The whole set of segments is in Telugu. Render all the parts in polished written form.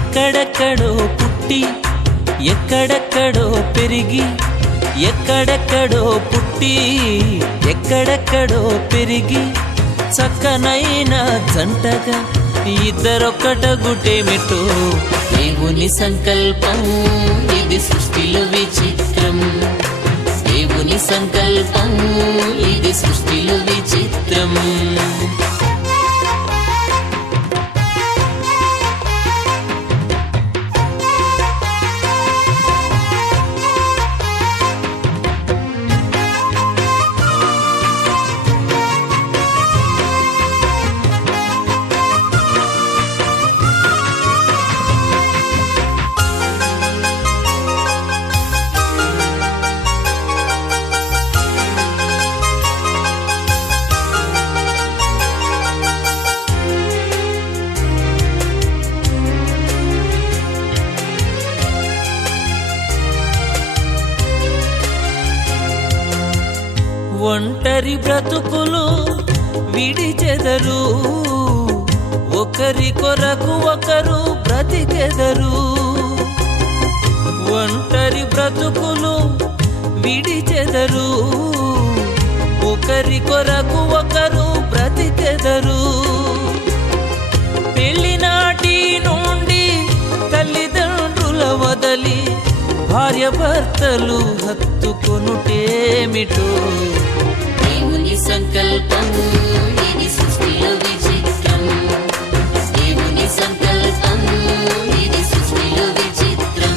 ఎక్కడెక్కడో పుట్టి ఎక్కడెక్కడో పెరిగి ఎక్కడెక్కడో పుట్టి ఎక్కడెక్కడో పెరిగి చక్కనైన జంటగా ఇద్దరొక్కటగుటేమిటో దేవుని సంకల్పం ఇది సృష్టిలో విచిత్రం దేవుని సంకల్పం ఇది సృష్టిలో విచిత్రం ఒంటరి బ్రతుకులు విడిచెదరు ఒకరి కొరకు ఒకరు బ్రతికెదరు ఒంటరి బ్రతుకులు విడిచెదరు ఒకరి కొరకు ఒకరు బ్రతికెదరు పెళ్లినాటి నుండి తల్లిదండ్రుల వదలి భార్య భర్తలు హత్తుకొనుటేమిటో దేవుని సంకల్పం ఇది సృష్టిలో విచిత్రం దేవుని సంకల్పం ఇది సృష్టిలో విచిత్రం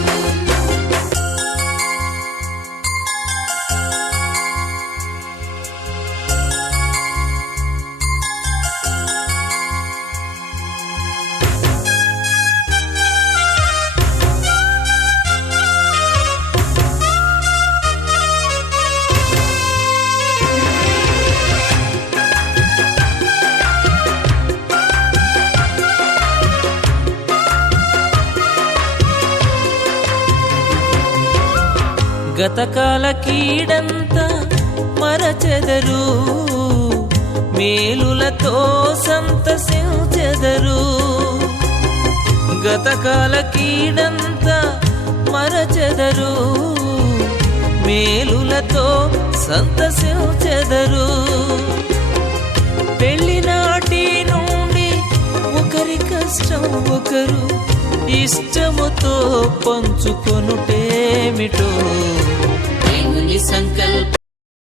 గతకాల కీడంతా మరచెదరు మేలులతో సంతసించెదరు గతకాల కీడంతా మరచెదరు మేలులతో సంతసించెదరు పెళ్లినాటి నుండి ఒకరి కష్టం ఒకరు ఇష్టముతో పంచుకొనుటేమిటో దేవుని సంకల్పం